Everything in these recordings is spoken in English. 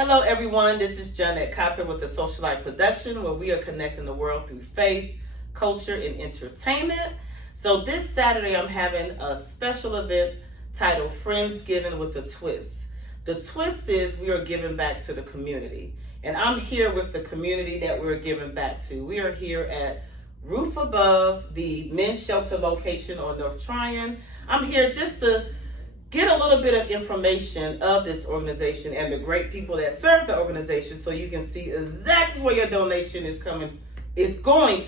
Hello, everyone. This is Janet Copper with the Socialite Production, where we are connecting the world through faith, culture, and entertainment. So this Saturday, I'm having a special event titled Friendsgiving with a Twist. The twist is we are giving back to the community. And I'm here with the community that we're giving back to. We are here at Roof Above, the men's shelter location on North Tryon. I'm here just to get a little bit of information of this organization and the great people that serve the organization, so you can see exactly where your donation is going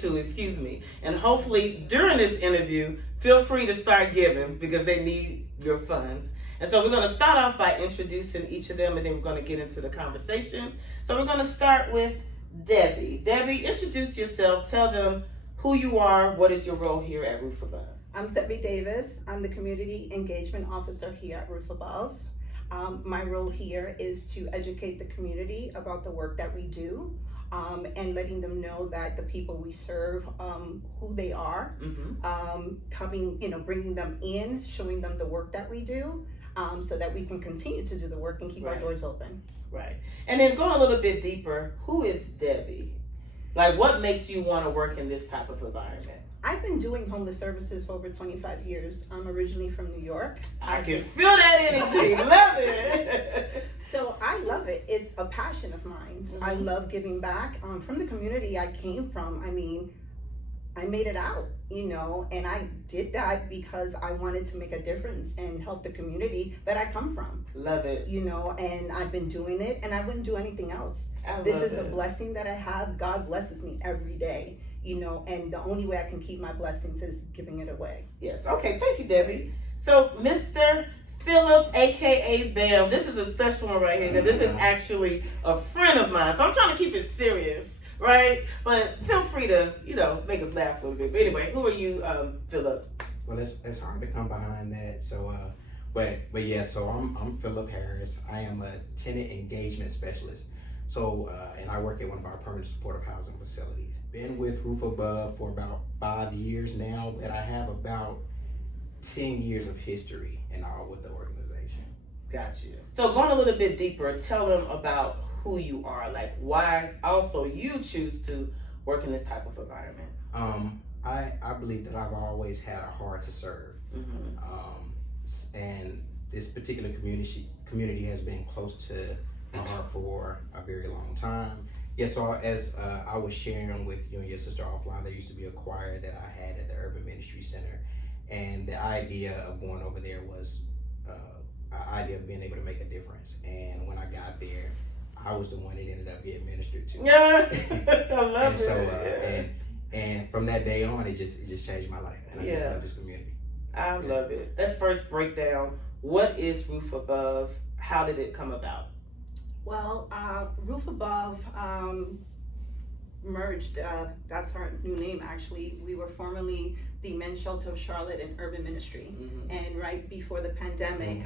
to. And hopefully during this interview, feel free to start giving because they need your funds. And so we're going to start off by introducing each of them, and then we're going to get into the conversation. So we're going to start with Debbie. Debbie, introduce yourself. Tell them who you are. What is your role here at Roof Above? I'm Debbie Davis. I'm the Community Engagement Officer here at Roof Above. My role here is to educate the community about the work that we do, and letting them know that the people we serve, who they are, bringing them in, showing them the work that we do, so that we can continue to do the work and keep our doors open. Right. And then going a little bit deeper, who is Debbie? Like, what makes you want to work in this type of environment? I've been doing homeless services for over 25 years. I'm originally from New York. I can feel that energy. Love it. So I love it. It's a passion of mine. I love giving back. From the community I came from, I made it out, and I did that because I wanted to make a difference and help the community that I come from. Love it. And I've been doing it, and I wouldn't do anything else. This is a blessing that I have. God blesses me every day. And the only way I can keep my blessings is giving it away. Yes. Okay. Thank you, Debbie. So, Mr. Philip, aka Bam, this is a special one right here. This is actually a friend of mine, so I'm trying to keep it serious, right? But feel free to, make us laugh a little bit. But anyway, who are you, Philip? Well, it's hard to come behind that. So, but yeah. So I'm Philip Harris. I am a tenant engagement specialist. So, and I work at one of our permanent supportive housing facilities. Been with Roof Above for about 5 years now, and I have about 10 years of history in all with the organization. Got you. So going a little bit deeper, tell them about who you are, like why also you choose to work in this type of environment. I believe that I've always had a heart to serve. And this particular community has been close to my heart for a very long time. Yeah, so as I was sharing with you and your sister offline, there used to be a choir that I had at the Urban Ministry Center, and the idea of going over there was an idea of being able to make a difference. And when I got there, I was the one that ended up getting ministered to. Yeah, I love and so, and from that day on, it just changed my life, and I just love this community. I love it. Let's first break down what is Roof Above. How did it come about? Well, Roof Above merged, that's our new name actually. We were formerly the Men's Shelter of Charlotte and Urban Ministry. And right before the pandemic,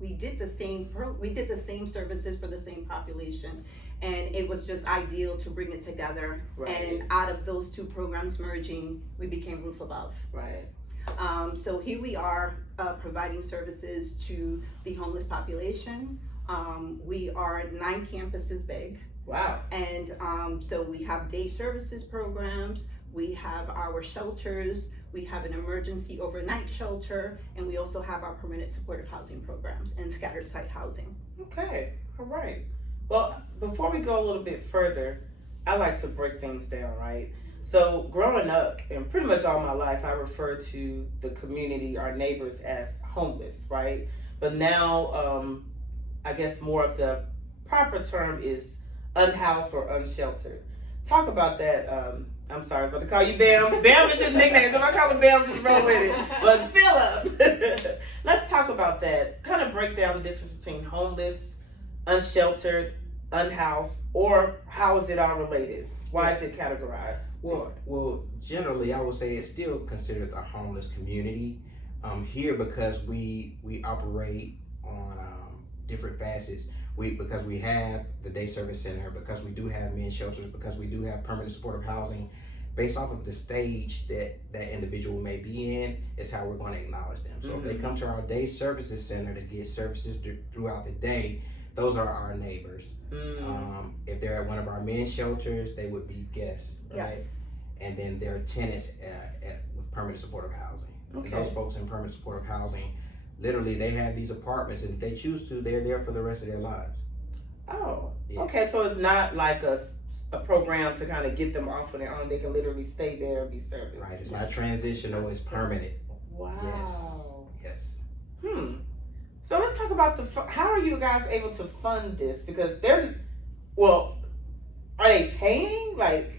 we did the same services for the same population. And it was just ideal to bring it together. Right. And out of those two programs merging, we became Roof Above. Right. So here we are providing services to the homeless population. We are 9 campuses big. Wow. And so we have day services programs, we have our shelters, we have an emergency overnight shelter, and we also have our permanent supportive housing programs and scattered site housing. Okay, all right. Well, before we go a little bit further, I like to break things down, right? So growing up, and pretty much all my life, I refer to the community, our neighbors, as homeless, right? But now, I guess more of the proper term is unhoused or unsheltered. Talk about that. I'm sorry, but to call you Bam. Bam is his nickname, so if I call him Bam, just roll with it. But Philip, let's talk about that. Kind of break down the difference between homeless, unsheltered, unhoused, or how is it all related? Why is it categorized? Well, generally, I would say it's still considered a homeless community here because we operate on different facets. Because we have the day service center, because we do have men's shelters, because we do have permanent supportive housing, based off of the stage that that individual may be in, is how we're going to acknowledge them. So if they come to our day services center to get services throughout the day, those are our neighbors. If they're at one of our men's shelters, they would be guests, right? Yes. And then there are tenants with permanent supportive housing. Okay. And those folks in permanent supportive housing, literally, they have these apartments, and if they choose to, they're there for the rest of their lives. Oh, Yeah. okay. So it's not like a program to kind of get them off on their own. They can literally stay there and be serviced. Right. It's not transitional. It's permanent. Wow. Yes. So let's talk about how are you guys able to fund this? Because are they paying? Like,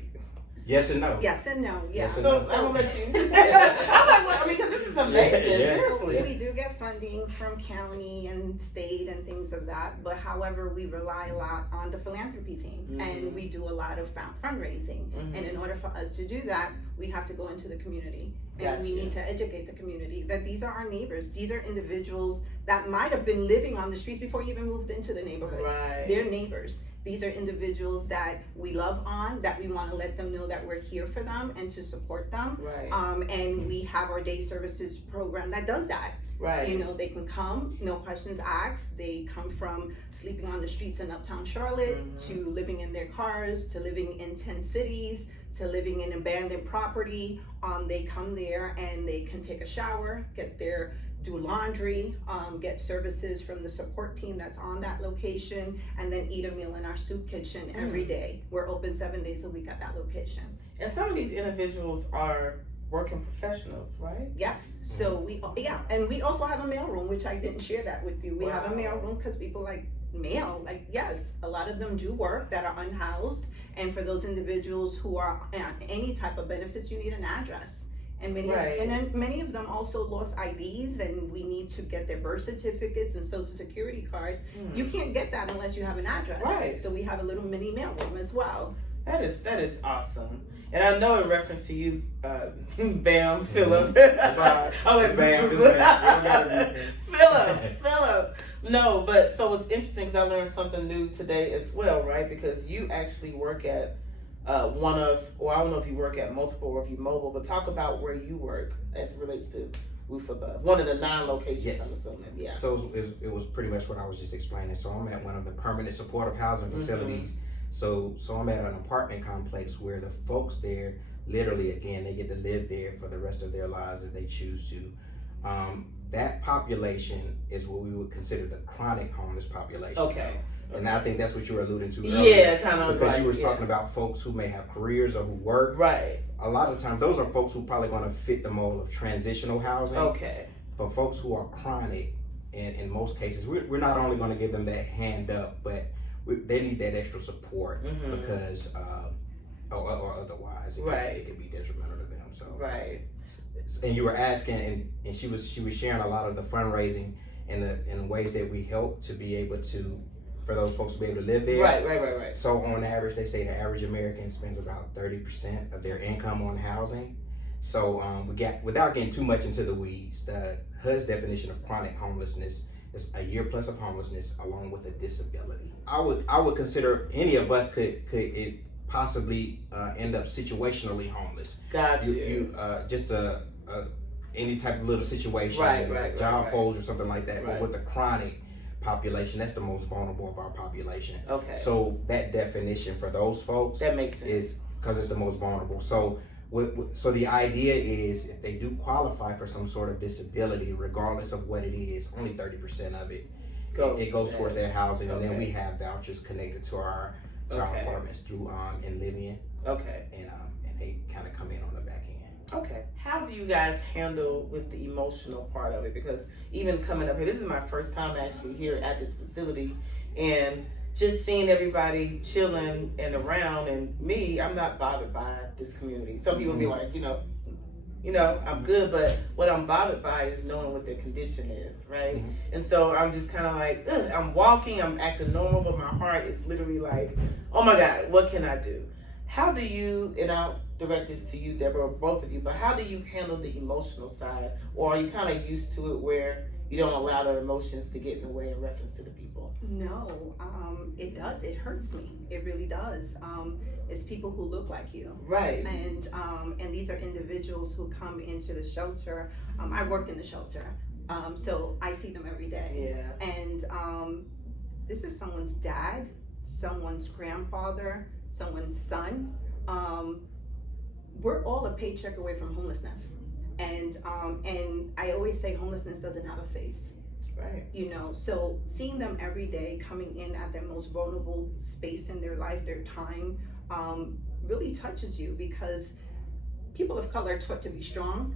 Yes and no. Yes and no. Yeah. Yes and so no. I'm gonna let you. I'm like, well, I mean, because this is amazing. Yeah. Seriously. We do get funding from county and state and things of that, but however, we rely a lot on the philanthropy team, and we do a lot of fundraising. And in order for us to do that, we have to go into the community, and we need to educate the community that these are our neighbors. These are individuals that might have been living on the streets before you even moved into the neighborhood. Right. They're neighbors. These are individuals that we love on, that we want to let them know that we're here for them and to support them. Right. And we have our day services program that does that. Right. You know, they can come, no questions asked. They come from sleeping on the streets in uptown Charlotte to living in their cars, to living in 10 cities, to living in abandoned property. They come there and they can take a shower, do laundry, get services from the support team that's on that location, and then eat a meal in our soup kitchen every day. We're open 7 days a week at that location. And some of these individuals are working professionals, right? Yes. So and we also have a mail room, which I didn't share that with you. We have a mail room because people like mail. Like, yes, a lot of them do work that are unhoused, and for those individuals who are on any type of benefits, you need an address. And many of them also lost IDs, and we need to get their birth certificates and social security cards. You can't get that unless you have an address. Right. So we have a little mini mail room as well. That is awesome. And I know in reference to you, Bam, Philip. That's all right. Oh, Bam. Philip. No, but so it's interesting because I learned something new today as well, right? Because you actually work at I don't know if you work at multiple or if you're mobile, but talk about where you work as it relates to Roof Above. One of the 9 locations, Yes. I'm assuming. Yeah. So it was pretty much what I was just explaining. So I'm at one of the permanent supportive housing facilities. So I'm at an apartment complex where the folks there, literally, again, they get to live there for the rest of their lives if they choose to. That population is what we would consider the chronic homeless population. Okay. And I think that's what you were alluding to earlier. Yeah, kind of. Because you were talking about folks who may have careers or who work. Right. A lot of times, those are folks who probably going to fit the mold of transitional housing. Okay. For folks who are chronic, and in most cases, we're not only going to give them that hand up, but they need that extra support because, or otherwise, it could be detrimental to them. So. Right. And you were asking, and she was sharing a lot of the fundraising and the ways that we help to be able to, for those folks to be able to live there. Right. So on average, they say the average American spends about 30% of their income on housing. So without getting too much into the weeds, the HUD's definition of chronic homelessness is a year plus of homelessness along with a disability. I would consider any of us could possibly end up situationally homeless. Got you. You just any type of little situation, job folds or something like that. But with the chronic population, that's the most vulnerable of our population. Okay. So that definition for those folks that makes sense. Is because it's the most vulnerable. So so the idea is if they do qualify for some sort of disability, regardless of what it is, only 30% of it goes towards their housing, and then we have vouchers connected to our apartments through Enlivian. Okay. And they kind of come in on the back end. Okay. How do you guys handle with the emotional part of it? Because even coming up here, this is my first time actually here at this facility, and just seeing everybody chilling and around, and me, I'm not bothered by this community. Some people be like, you know, I'm good, but what I'm bothered by is knowing what their condition is, right? And so I'm just kind of like, I'm walking, I'm acting normal, but my heart is literally like, oh my God, what can I do? How do you, and I'll direct this to you, Deborah, or both of you, but how do you handle the emotional side? Or are you kind of used to it where you don't allow the emotions to get in the way in reference to the people? No, it does. It hurts me. It really does. It's people who look like you. Right. And these are individuals who come into the shelter. I work in the shelter, so I see them every day. Yeah. And this is someone's dad, someone's grandfather, someone's son. We're all a paycheck away from homelessness. And I always say homelessness doesn't have a face. Right. You know, so seeing them every day coming in at their most vulnerable space in their life, their time, really touches you, because people of color are taught to be strong,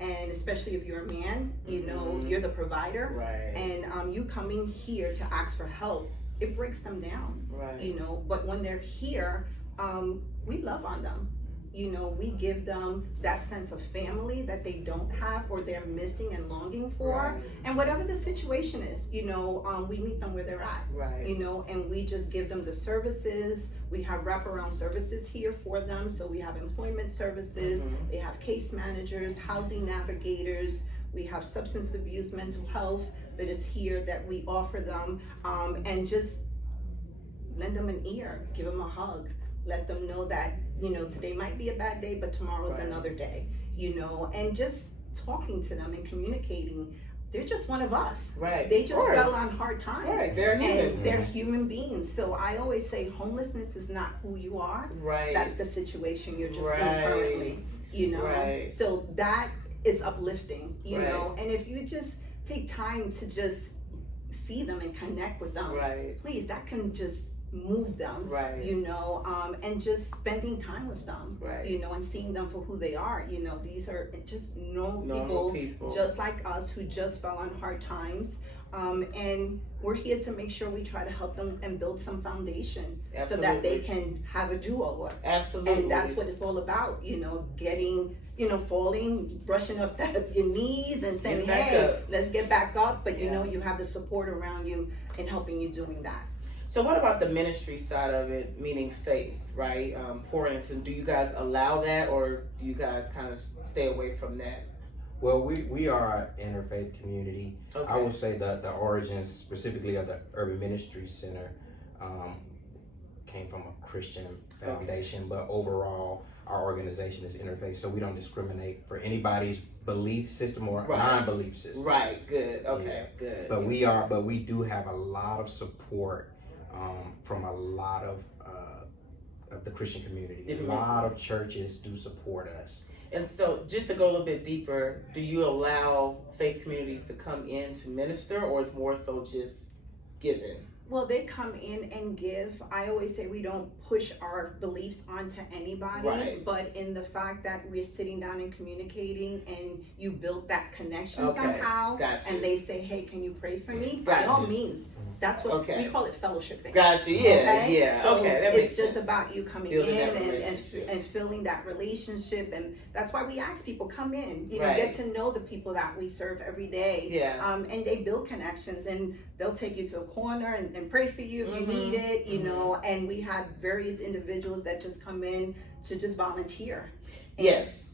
and especially if you're a man, you know, you're the provider, Right. and you coming here to ask for help, it breaks them down, Right. you know. But when they're here, we love on them. You know, we give them that sense of family that they don't have, or they're missing and longing for. Right. And whatever the situation is, you know, we meet them where they're at. Right. You know, and we just give them the services. We have wraparound services here for them. So we have employment services, they have case managers, housing navigators, we have substance abuse, mental health that is here that we offer them, and just lend them an ear, give them a hug, let them know that, you know, today might be a bad day, but tomorrow's Right. another day, you know, and just talking to them and communicating. They're just one of us. Right. They just Of course. fell on hard times. Right. They're humans. And they're human beings. So I always say homelessness is not who you are. Right. That's the situation you're just in Right. currently, you know. Right. So that is uplifting, you Right. know. And if you just take time to just see them and connect with them, Right. please, that can just move them, Right. you know, and just spending time with them, Right. you know, and seeing them for who they are. You know, these are just Normal people. just like us, who just fell on hard times, and we're here to make sure we try to help them and build some foundation so that they can have a do-over. Absolutely. And that's what it's all about, you know, getting, you know, falling, brushing up your knees and saying, Get back hey, up. let's get back up. But you Yeah. know, you have the support around you in helping you doing that. So what about the ministry side of it, meaning faith, right? Pouring into, do you guys allow that, or do you guys kind of stay away from that? Well, we are an interfaith community. Okay. I would say that the origins specifically of the Urban Ministry Center came from a Christian foundation, but overall our organization is interfaith, so we don't discriminate for anybody's belief system or Right. non-belief system. Right, good, okay, good. But we do have a lot of support from a lot of the Christian community. A lot of churches do support us. And so, just to go a little bit deeper, do you allow faith communities to come in to minister, or is more so just giving? Well, they come in and give. I always say we don't push our beliefs onto anybody, Right. but in the fact that we're sitting down and communicating and you build that connection Okay, somehow, gotcha. and they say, hey, can you pray for me? By all Gotcha. means. That's what Okay. we call it, fellowshipping. Gotcha, yeah, yeah, So okay, that makes it's just sense. about you coming Building in that and relationship. filling that relationship, and that's why we ask people, come in, you know, Right. get to know the people that we serve every day. Yeah. And they build connections, and they'll take you to a corner and pray for you if you need it, you know, and we have various individuals that just come in to just volunteer. And Yes,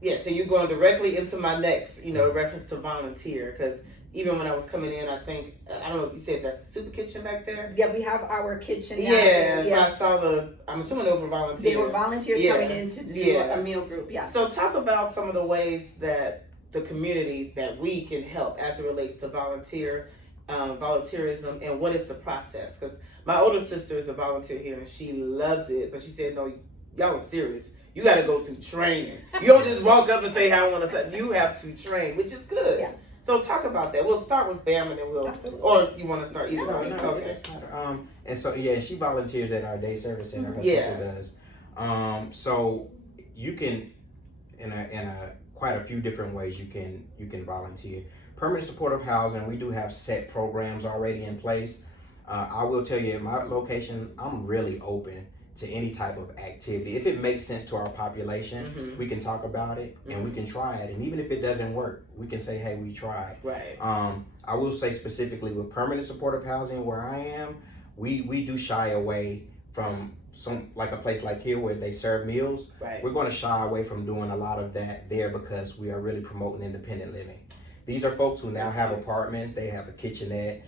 yes, and you're going directly into my next, reference to volunteer, because even when I was coming in, I think, I don't know if you said that's a super kitchen back there? Yeah, we have our kitchen now. Yeah, so Yes. I saw I'm assuming those were volunteers. They were volunteers Yeah. coming in to do Yeah. a meal group, yeah. So talk about some of the ways that the community, that we can help as it relates to volunteerism, and what is the process? Because my older sister is a volunteer here and she loves it, but she said, no, y'all are serious. You got to go through training. You don't just walk up and say, "How I want to." You have to train, which is good. Yeah. So talk about that. We'll start with Bam, and then we'll, Absolutely. or you want to start either No, way? no, Okay. it doesn't matter. And so she volunteers at our day service center. Her Yeah. sister does. So you can, in a quite a few different ways, you can volunteer. Permanent supportive housing, we do have set programs already in place. I will tell you, in my location, I'm really open to any type of activity. If it makes sense to our population, we can talk about it and we can try it. And even if it doesn't work, we can say, hey, we tried. Right. I will say specifically with permanent supportive housing where I am, we do shy away from a place like here where they serve meals. Right. We're going to shy away from doing a lot of that there because we are really promoting independent living. These are folks who now have apartments, they have a kitchenette,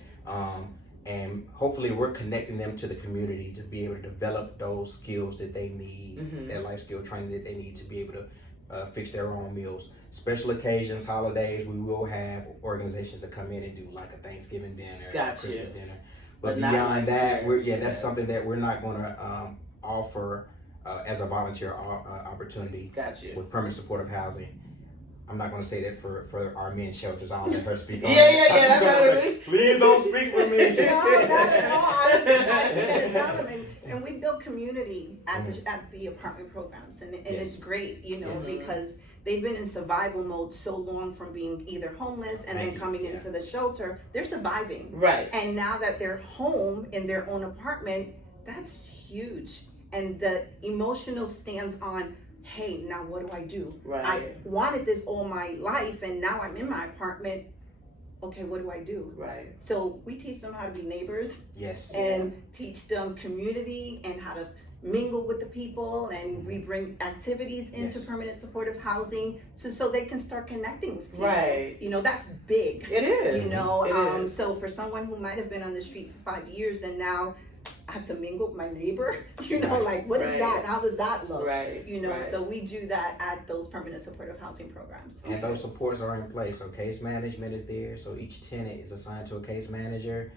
and hopefully we're connecting them to the community to be able to develop those skills that they need, that life skill training that they need to be able to fix their own meals. Special occasions, holidays, we will have organizations that come in and do like a Thanksgiving dinner, Gotcha. Christmas dinner. But not beyond like that, here. that's something that we're not going to offer as a volunteer opportunity Got you. with permanent supportive housing. I'm not going to say that for our men's shelters. I'll let her speak on Yeah, it. that's what I mean. Please don't speak for me. No, not at all. I think that it's awesome. And we build community at the apartment programs, and it's great, you know, because they've been in survival mode so long from being either homeless and then coming into the shelter. They're surviving. Right. And now that they're home in their own apartment, that's huge. And the emotional stance on, hey, now what do I do? Right. I wanted this all my life, and now I'm in my apartment. Okay, what do I do? Right. So we teach them how to be neighbors. Yes. And teach them community and how to mingle with the people, and we bring activities into permanent supportive housing so they can start connecting with people. Right. You know, that's big. It is. You know, it is. so for someone who might have been on the street for 5 years and now I have to mingle with my neighbor, you know, like what is that? How does that look? Right. You know, so we do that at those permanent supportive housing programs. And those supports are in place. So case management is there. So each tenant is assigned to a case manager.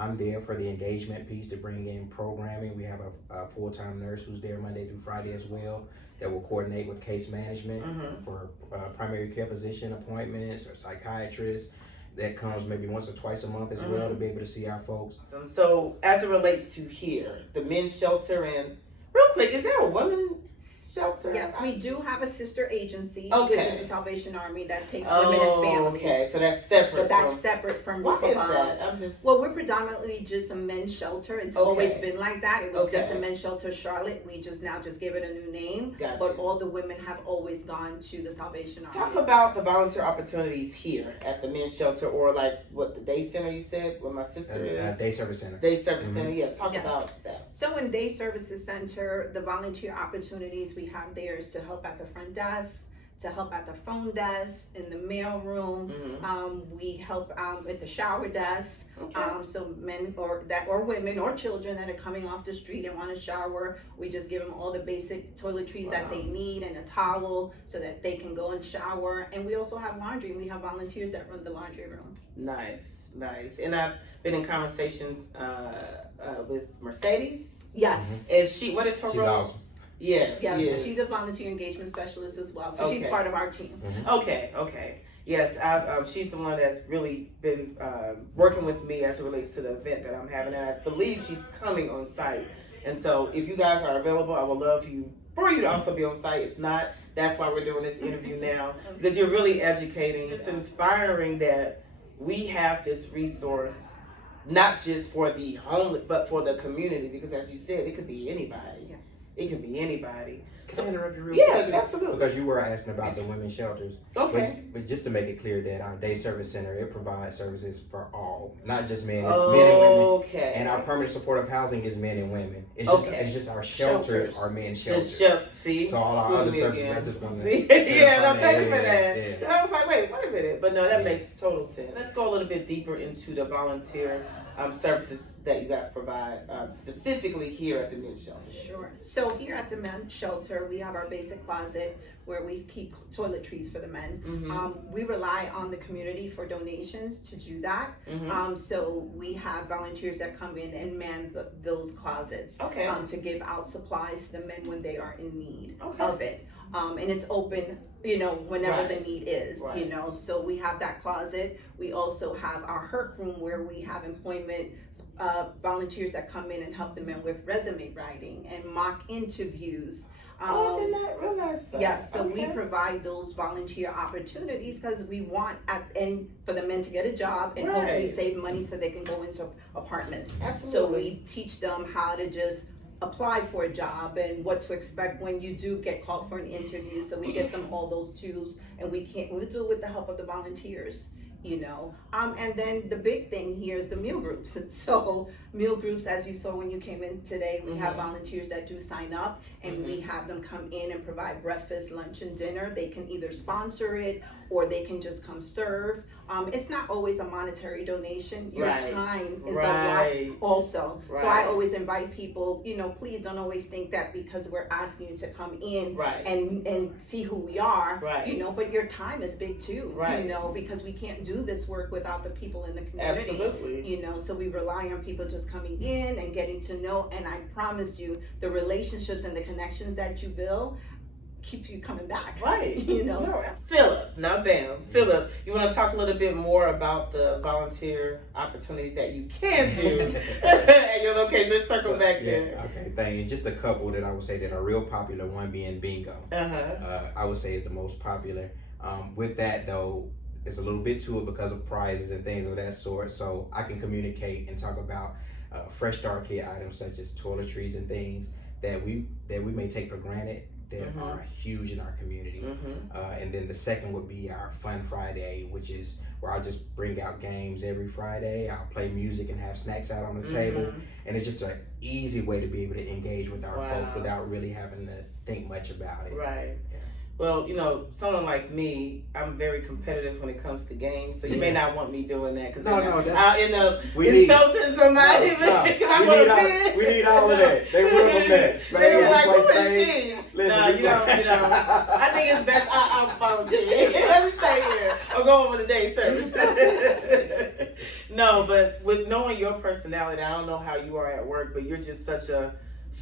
I'm there for the engagement piece to bring in programming. We have a full-time nurse who's there Monday through Friday as well that will coordinate with case management for primary care physician appointments or psychiatrists. That comes maybe once or twice a month as well to be able to see our folks. So as it relates to here, the men's shelter, and real quick, is there a women's shelter? Yes, we do have a sister agency, Okay. which is the Salvation Army that takes women and families. Okay, so that's separate. But that's separate from Why is Raffle. that? I'm just. Well, we're predominantly just a men's shelter. It's always been like that. It was just a men's shelter Charlotte. We just give it a new name. Gotcha. But all the women have always gone to the Salvation Army. Talk about the volunteer opportunities here at the men's shelter, or like what the day center you said, where my sister is. Day service center. Day service center. Yeah, talk Yes. about that. So in Day Services Center, the volunteer opportunities we have there is to help at the front desk, to help at the phone desk, in the mail room. We help at the shower desk. So men or women or children that are coming off the street and want to shower, we just give them all the basic toiletries that they need and a towel so that they can go and shower. And we also have laundry. We have volunteers that run the laundry room. Nice. And I've been in conversations with Mercedes. Yes. And what is her She's role? awesome. Yes, Yeah, she is. she's a volunteer engagement specialist as well, so she's part of our team. Okay. Yes, she's the one that's really been working with me as it relates to the event that I'm having, and I believe she's coming on site. And so, if you guys are available, I would love for you to also be on site. If not, that's why we're doing this interview now, because you're really educating. It's inspiring that we have this resource, not just for the homeless, but for the community. Because as you said, it could be anybody. Yes. It could be anybody. Can I interrupt you real Yeah, quick? absolutely. Because you were asking about the women's shelters. Okay. But just to make it clear that our day service center, it provides services for all, not just men. It's Oh, men and women. okay. And our permanent supportive housing is men and women. It's just our shelters are men's shelters. See? So all our other services, again. I just wanted to thank you for that. Yeah. And I was like, wait a minute. But no, that makes total sense. Let's go a little bit deeper into the volunteer services that you guys provide, specifically here at the men's shelter. Sure. So here at the men's shelter, we have our basic closet where we keep toiletries for the men. We rely on the community for donations to do that. So we have volunteers that come in and man those closets to give out supplies to the men when they are in need of it. And it's open, whenever the need is, so we have that closet. We also have our HERC room where we have employment volunteers that come in and help the men with resume writing and mock interviews. I did not realize that. Yes, so we provide those volunteer opportunities because we want for the men to get a job and hopefully save money so they can go into apartments. Absolutely. So we teach them how to just apply for a job and what to expect when you do get called for an interview. So we get them all those tools, and we do it with the help of the volunteers. And then the big thing here is the meal groups. So meal groups, as you saw when you came in today, we have volunteers that do sign up, and we have them come in and provide breakfast, lunch, and dinner. They can either sponsor it or they can just come serve. It's not always a monetary donation. Your time is also. Right. So I always invite people, please don't always think that because we're asking you to come in Right. and see who we are, Right. but your time is big too, Right. because we can't do this work without the people in the community. Absolutely. So we rely on people just coming in and getting to know, and I promise you, the relationships and the connections that you build keep you coming back. Right. No. Philip, now bam. Philip, you want to talk a little bit more about the volunteer opportunities that you can do at your location? Let's circle back there. Okay, thank you. Just a couple that I would say that are real popular. One being bingo. I would say is the most popular. With that though, it's a little bit to it because of prizes and things of that sort. So I can communicate and talk about fresh start kit items such as toiletries and things that we may take for granted that are huge in our community. And then the second would be our Fun Friday, which is where I just bring out games every Friday. I'll play music and have snacks out on the table. And it's just an easy way to be able to engage with our folks without really having to think much about it. Right. Well, someone like me, I'm very competitive when it comes to games, so you may not want me doing that because I'll end up insulting somebody. We need all of that. They will have next. They were like, who is she? No, you don't. I think it's best I'll volunteer. Let me stay here or go over the day service. No, but with knowing your personality, I don't know how you are at work, but you're just such a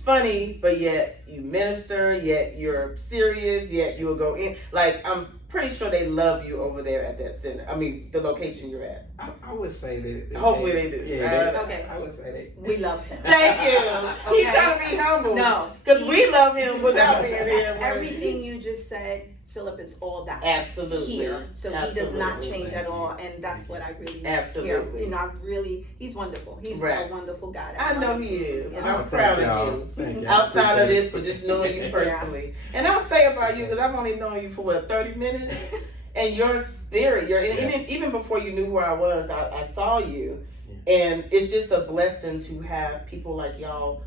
funny, but yet you minister, yet you're serious, yet you'll go in. Like, I'm pretty sure they love you over there at that center. I mean, the location you're at. I would say that. Hopefully they do. Yeah. Okay. I would say that. We love him. Thank you. He's trying to be humble. No. Because we love him without being here. Everything you just said, Philip is all that. Absolutely. Here. So he does not change at all, and that's what I really care. He's wonderful. He's a wonderful guy. I know he is. And I'm Thank proud y'all. of you. Outside of this, but just knowing you personally. And I'll say about you, because I've only known you for 30 minutes, and your spirit, even before you knew who I was, I saw you. And it's just a blessing to have people like y'all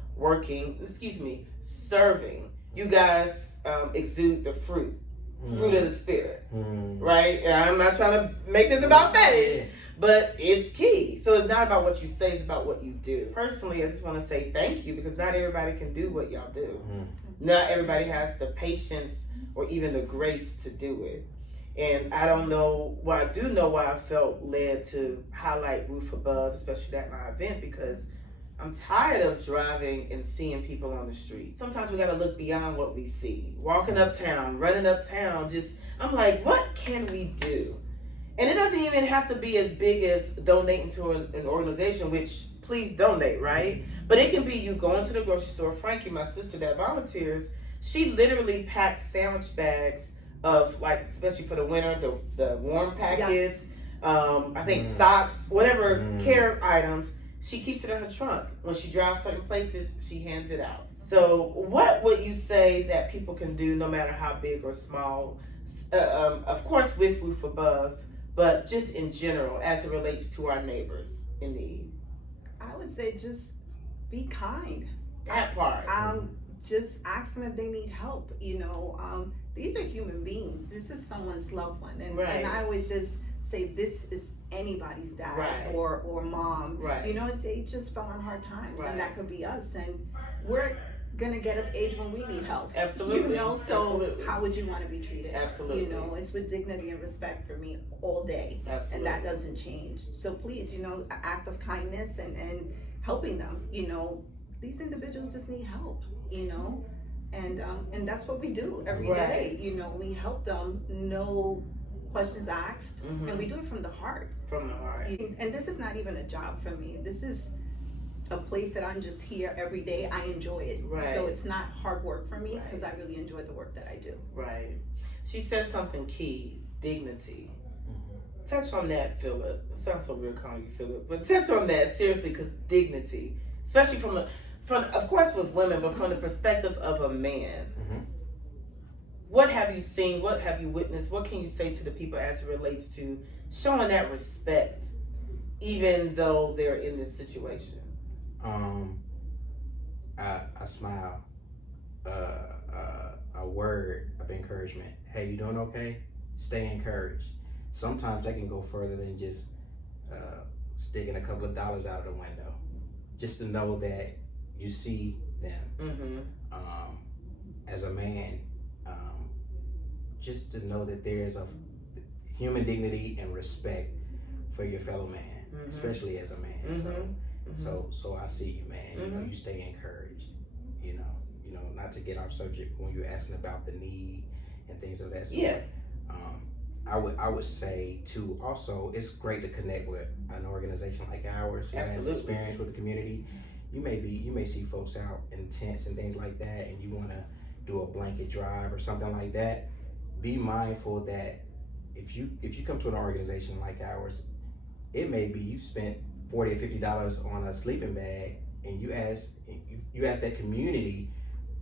serving. You guys exude the fruit of the spirit, right? And I'm not trying to make this about faith, but it's key. So it's not about what you say, it's about what you do. Personally, I just want to say thank you because not everybody can do what y'all do. Not everybody has the patience or even the grace to do it. And I don't know, I do know why I felt led to highlight Roof Above, especially at my event, because I'm tired of driving and seeing people on the street. Sometimes we gotta look beyond what we see. Walking uptown, running uptown, I'm like, what can we do? And it doesn't even have to be as big as donating to an organization, which please donate, right? But it can be you going to the grocery store. Frankie, my sister that volunteers, she literally packs sandwich bags of, like, especially for the winter, the warm packets, I think socks, whatever care items. She keeps it in her trunk. When she drives certain places, she hands it out. So what would you say that people can do no matter how big or small, of course with Roof Above, but just in general as it relates to our neighbors in need? I would say just be kind. That part. Just ask them if they need help. These are human beings. This is someone's loved one. And I always just say this is anybody's dad or mom. They just fell on hard times, and that could be us. And we're gonna get of age when we need help. Absolutely. So Absolutely. How would you want to be treated? Absolutely. It's with dignity and respect for me all day. Absolutely. And that doesn't change. So please, an act of kindness and helping them. These individuals just need help. And that's what we do every day. We help them. No questions asked, and we do it from the heart. From the heart. And this is not even a job for me. This is a place that I'm just here every day. I enjoy it. So it's not hard work for me because I really enjoy the work that I do. Right. She said something key, dignity. Touch on that, Philip. It sounds so weird calling you Philip, but touch on that seriously, because dignity, especially from of course with women, but from the perspective of a man. What have you seen? What have you witnessed? What can you say to the people as it relates to showing that respect, even though they're in this situation? I smile. A word of encouragement. Hey, you doing okay? Stay encouraged. Sometimes that can go further than just sticking a couple of dollars out of the window. just to know that you see them. Mm-hmm. As a man, just to know that there's a human dignity and respect for your fellow man, especially as a man. So I see you, man. You know, you stay encouraged. You know, not to get off subject when you're asking about the need and things of that sort. Yeah. I would say too. Also, it's great to connect with an organization like ours who has experience with the community. You may see folks out in tents and things like that, and you want to do a blanket drive or something like that. Be mindful that if you come to an organization like ours, it may be you spent $40 or $50 on a sleeping bag, and you ask that community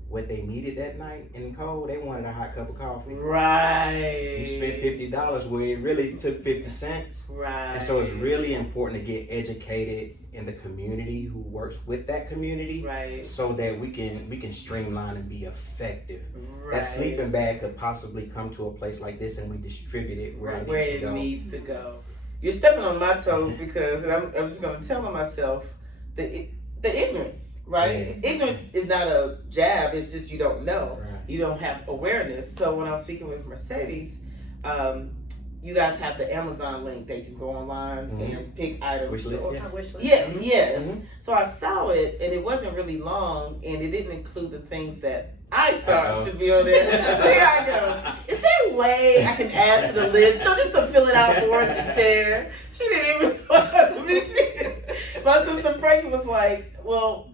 what they needed that night in the cold. They wanted a hot cup of coffee. Right. You spent $50 where it really took 50 cents. Right. And so it's really important to get educated in the community who works with that community. Right. So that we can streamline and be effective. Right. That sleeping bag could possibly come to a place like this, and we distribute it where it needs to go. You're stepping on my toes because, and I'm just going to tell myself the ignorance. Right? Yeah. Ignorance is not a jab, it's just you don't know. Right. You don't have awareness. So when I was speaking with Mercedes, you guys have the Amazon link that you can go online and pick items. Wish list, yes. So I saw it, and it wasn't really long, and it didn't include the things that I thought should be on there. So here I go. Is there a way I can add to the list? Just to fill it out for her to share. She didn't even respond to me. My sister Frankie was like, well,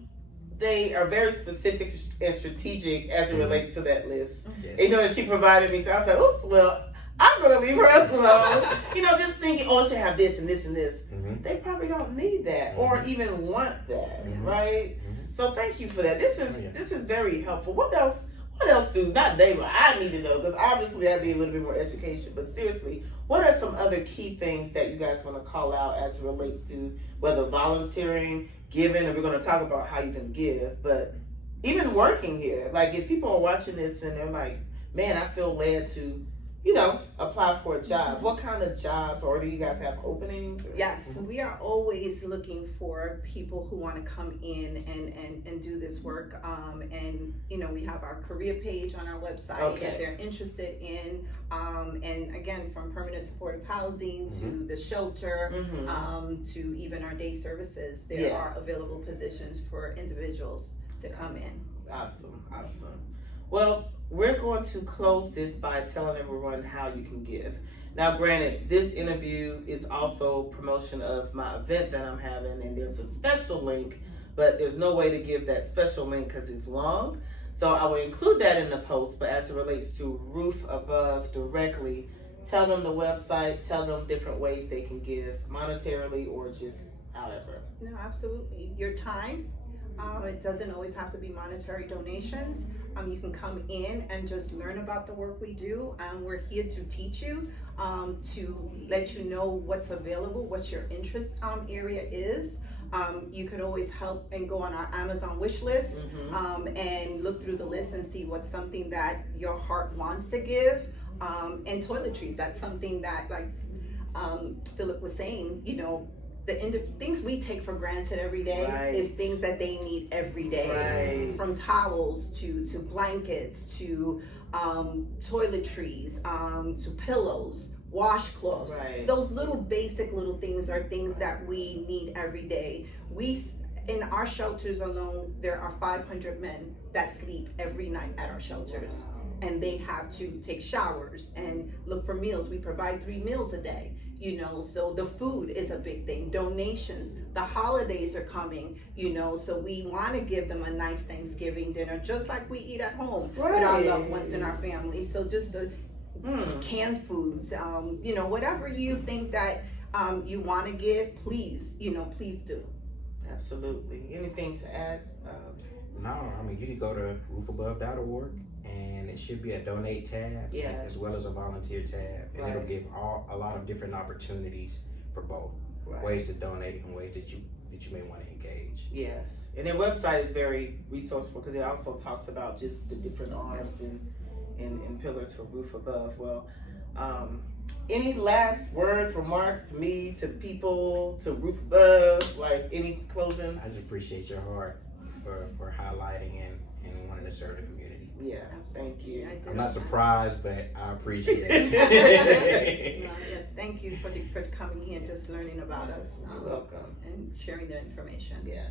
they are very specific and strategic as it relates to that list. Yes. You know, that she provided me. So I was like, oops, well, I'm going to leave her alone. Just thinking, oh, she have this and this and this. They probably don't need that or even want that, right? So thank you for that. This is very helpful. What else do, not they, but I need to know, because obviously I need a little bit more education. But seriously, what are some other key things that you guys want to call out as it relates to whether volunteering, giving, and we're going to talk about how you can give, but even working here? Like, if people are watching this and they're like, man, I feel led to, apply for a job. What kind of jobs, or do you guys have openings? Yes, we are always looking for people who want to come in and do this work. And we have our career page on our website that they're interested in. And again, from permanent supportive housing to the shelter, to even our day services, there are available positions for individuals to come in. Awesome. Well, we're going to close this by telling everyone how you can give. Now, granted, this interview is also promotion of my event that I'm having, and there's a special link, but there's no way to give that special link because it's long. So I will include that in the post, but as it relates to Roof Above directly, tell them the website, tell them different ways they can give monetarily or just however. No, absolutely. Your time. It doesn't always have to be monetary donations. You can come in and just learn about the work we do. We're here to teach you, to let you know what's available, what your interest area is. You could always help and go on our Amazon wish list and look through the list and see what's something that your heart wants to give. And toiletries, that's something that, like Philip was saying, things we take for granted every day is things that they need every day. From towels to blankets to toiletries to pillows, washcloths. Those little basic little things are things that we need every day. In our shelters alone, there are 500 men that sleep every night at our shelters. And they have to take showers and look for meals. We provide 3 meals a day. So the food is a big thing. Donations, the holidays are coming, so we want to give them a nice Thanksgiving dinner, just like we eat at home with our loved ones and our family. So just the canned foods, whatever you think that you want to give, please do. Absolutely. Anything to add? No, you can go to roofabove.org. And it should be a donate tab as well as a volunteer tab. And it'll give a lot of different opportunities for both. Ways to donate and ways that you may want to engage. Yes. And their website is very resourceful because it also talks about just the different arms and pillars for Roof Above. Well, any last words, remarks to me, to the people, to Roof Above, like any closing? I just appreciate your heart for highlighting and wanting to serve the community. Yeah, thank you. I'm not surprised, but I appreciate it. No, yeah, thank you for coming here and just learning about us. You're welcome. And sharing the information. Yeah.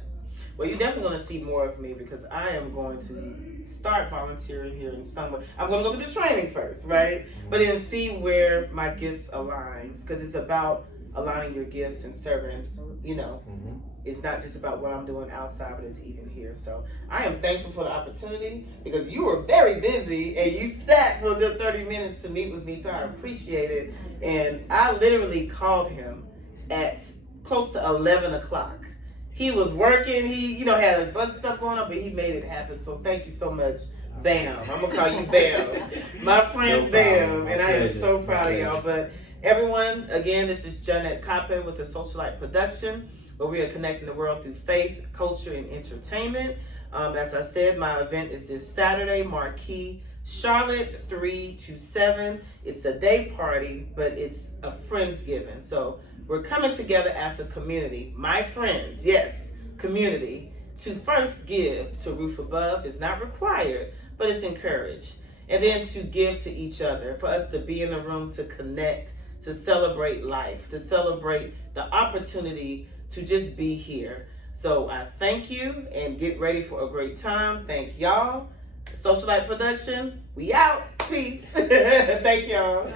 Well, you're definitely going to see more of me because I am going to start volunteering here in some way. I'm going to go through the training first, right? But then see where my gifts aligns, because it's about aligning your gifts and serving, you know. It's not just about what I'm doing outside, but it's even here. So I am thankful for the opportunity because you were very busy and you sat for a good 30 minutes to meet with me. So I appreciate it. And I literally called him at close to 11 o'clock. He was working. He, had a bunch of stuff going on, but he made it happen. So thank you so much, Bam. I'm going to call you Bam. My friend Bam. And I am so proud of y'all. But everyone, again, this is Janet Cape with the Socialite Production, where we are connecting the world through faith, culture, and entertainment. As I said, my event is this Saturday, Marquee Charlotte 3 to 7. It's a day party, but it's a Friendsgiving. So we're coming together as a community, my friends, yes, community, to first give to Roof Above. It's not required, but it's encouraged. And then to give to each other, for us to be in the room, to connect, to celebrate life, to celebrate the opportunity to just be here. So I thank you and get ready for a great time. Thank y'all. Socialite Production, we out. Peace. Thank y'all.